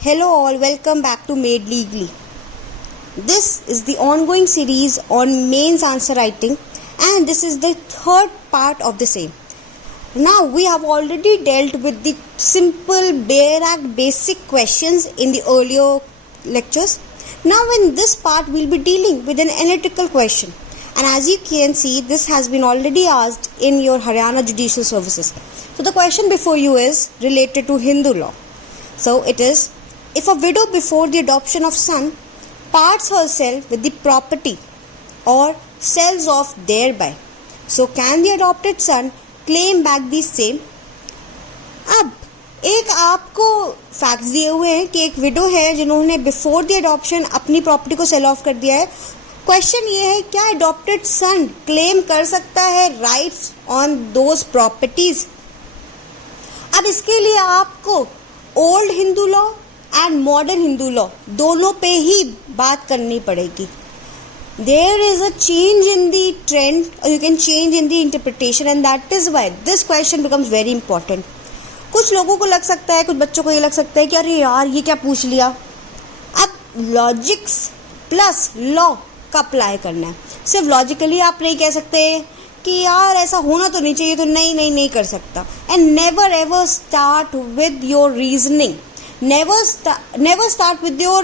Hello all, welcome back to Made Legally. This is the ongoing series on mains answer writing and this is the third part of the same. Now we have already dealt with the simple bare act basic questions in the earlier lectures. Now in this part we'll be dealing with an analytical question, and as you can see this has been already asked in your Haryana Judicial Services. So the question before you is related to Hindu law. So it is, if a widow before the adoption of son parts herself with the property or sells off thereby, so can the adopted son claim back the same? अब एक आपको facts दिए हुए हैं कि एक window है जिन्होंने बिफोर द अडॉप्शन अपनी प्रॉपर्टी को सेल ऑफ कर दिया है. क्वेश्चन ये है, क्या अडॉप्टेड सन क्लेम कर सकता है राइट्स ऑन दोज प्रॉपर्टीज? अब इसके लिए आपको old Hindu law and modern Hindu law दोनों पे ही बात करनी पड़ेगी. There is a change in the trend, or you can change in the interpretation, and that is why this question becomes very important. कुछ लोगों को लग सकता है, कुछ बच्चों को ये लग सकता है कि अरे यार ये क्या पूछ लिया. अब लॉजिक्स प्लस लॉ का अप्लाई करना है. सिर्फ लॉजिकली आप नहीं कह सकते कि यार ऐसा होना तो नहीं चाहिए, तो नहीं कर सकता. And never ever start with your reasoning. Never start with your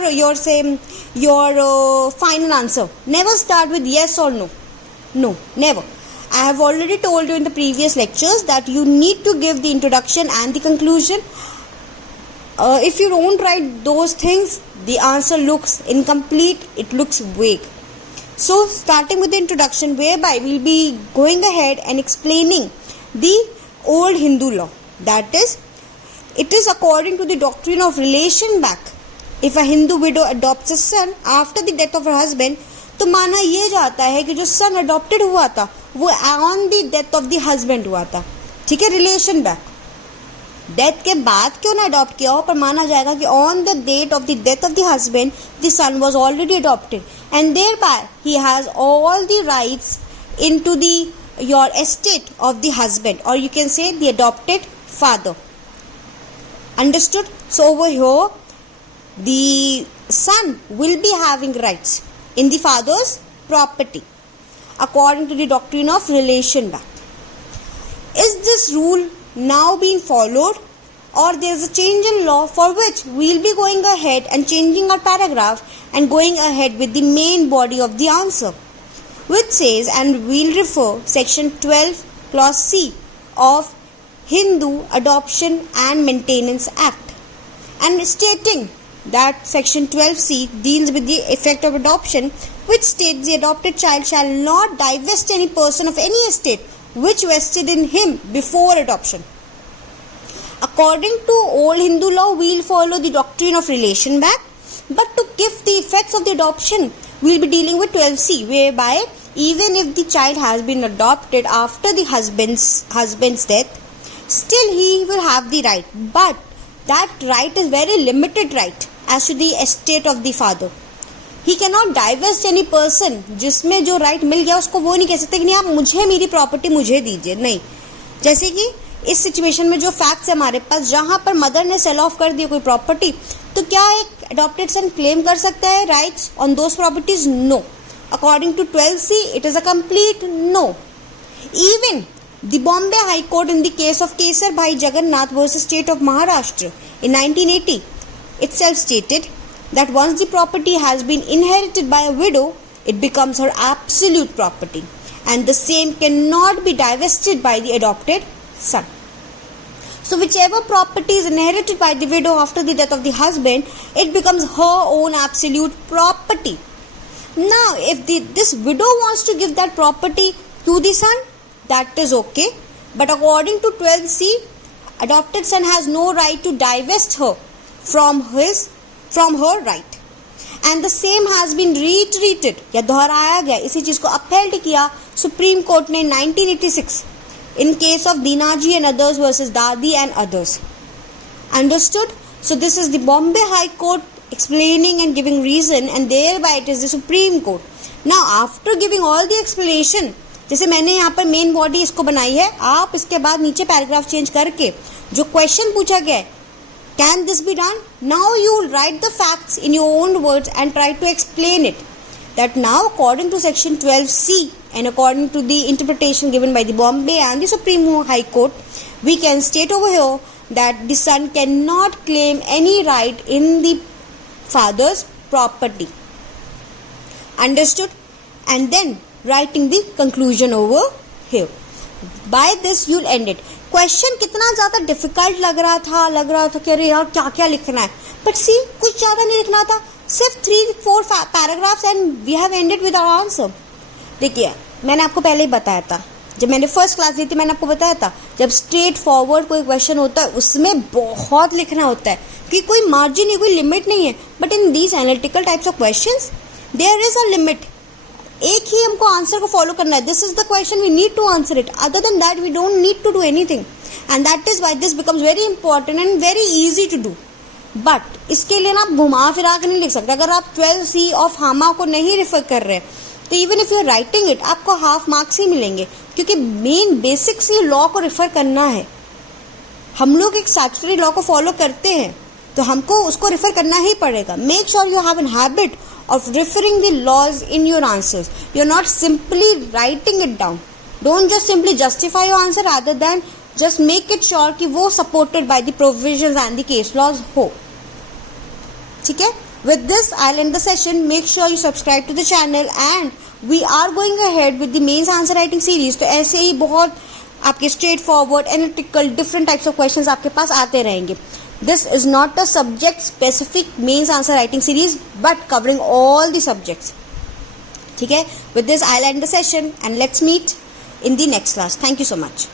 final answer. Never start with yes or no. No, never. I have already told you in the previous lectures that you need to give the introduction and the conclusion. If you don't write those things, the answer looks incomplete, it looks vague. So starting with the introduction, whereby we'll be going ahead and explaining the old Hindu law. That is, it is according to the doctrine of relation back. If a Hindu widow adopts a son after the death of her husband, तो माना ये जाता है कि जो सन adopted हुआ था वो on the death of the husband हुआ था. ठीक है, रिलेशन बैक. डेथ के बाद क्यों ना अडॉप्ट किया हो, पर माना जाएगा कि on the date of the death of the husband the son was already adopted and thereby he has all the rights into the your estate of the husband, और you can say the adopted father. Understood? So over here, the son will be having rights in the father's property according to the doctrine of relation back. Is this rule now being followed, or there is a change in law for which we will be going ahead and changing our paragraph and going ahead with the main body of the answer, which says, and we will refer section 12 clause C of Hindu Adoption and Maintenance Act, and stating that section 12C deals with the effect of adoption, which states the adopted child shall not divest any person of any estate which vested in him before adoption. According to old Hindu law, we will follow the doctrine of relation back, but to give the effects of the adoption, we will be dealing with 12C, whereby even if the child has been adopted after the husband's death, still he will have the right, but that right is very limited right as to the estate of the father. He cannot divest any person. जिसमें जो right मिल गया उसको वो नहीं कह सकते कि नहीं आप मुझे मेरी प्रॉपर्टी मुझे दीजिए. नहीं, जैसे कि इस सिचुएशन में जो फैक्ट्स है हमारे पास, जहाँ पर मदर ने सेल ऑफ कर दी कोई प्रॉपर्टी, तो क्या एक अडॉप्टेड सन क्लेम कर सकता है rights on those properties? No. According to 12C it is a complete no. Even the Bombay High Court in the case of Kesar Bhai Jagannath versus State of Maharashtra in 1980 itself stated that once the property has been inherited by a widow, it becomes her absolute property and the same cannot be divested by the adopted son. So whichever property is inherited by the widow after the death of the husband, it becomes her own absolute property. Now if this widow wants to give that property to the son, that is okay, but according to 12C, adopted son has no right to divest her from her right, and the same has been reiterated या दोहराया गया, इसी चीज को upheld किया supreme court ने 1986 in case of Dinaji and others versus Dadi and others. Understood? So this is the Bombay High Court explaining and giving reason, and thereby it is the Supreme Court. Now after giving all the explanation, जैसे मैंने यहाँ पर main body इसको बनाई है, आप इसके बाद नीचे पैराग्राफ चेंज करके जो क्वेश्चन पूछा गया है Can this be done? Now you will write the facts in your own words and try to explain it. That now, according to section 12C and according to the interpretation given by the Bombay and the Supreme High Court, we can state over here that the son cannot claim any right in the father's property. Understood? And then writing the conclusion over here. By this you'll end it. Question कितना ज़्यादा difficult लग रहा था कि अरे यार क्या क्या लिखना है, बट सी कुछ ज़्यादा नहीं लिखना था, सिर्फ 3-4 paragraphs and we have ended with our answer. देखिए मैंने आपको पहले ही बताया था, जब मैंने फर्स्ट क्लास ली थी मैंने आपको बताया था, जब स्ट्रेट फॉरवर्ड कोई क्वेश्चन होता है उसमें बहुत लिखना होता है कि कोई मार्जिन नहीं, कोई लिमिट नहीं है. But in these analytical types of questions there is a limit. एक ही हमको आंसर को फॉलो करना है. This is the question, we need to answer it. Other than that we don't need to do anything. And that is why this becomes very important and very easy to do. But इसके लिए ना आप घुमा फिरा कर नहीं लिख सकते. अगर आप 12C ऑफ हामा को नहीं रेफर कर रहे तो even if you are writing it आपको हाफ मार्क्स ही मिलेंगे, क्योंकि मेन बेसिक्स ये लॉ को रेफर करना है. हम लोग एक स्टैट्यूटरी लॉ को फॉलो करते हैं तो हमको उसको रेफर करना ही पड़ेगा. Make sure you have an habit of referring the laws in your answers. You're not simply writing it down. Don't just simply justify your answer, rather than just make it sure कि वो supported by the provisions and the case laws हो. ठीक है? With this, I'll end the session. Make sure you subscribe to the channel and we are going ahead with the mains answer writing series. तो ऐसे ही बहुत आपके straight forward, analytical, different types of questions आपके पास आते रहेंगे. This is not a subject specific mains answer writing series but covering all the subjects. ठीक है? With this I'll end the session and let's meet in the next class. Thank you so much.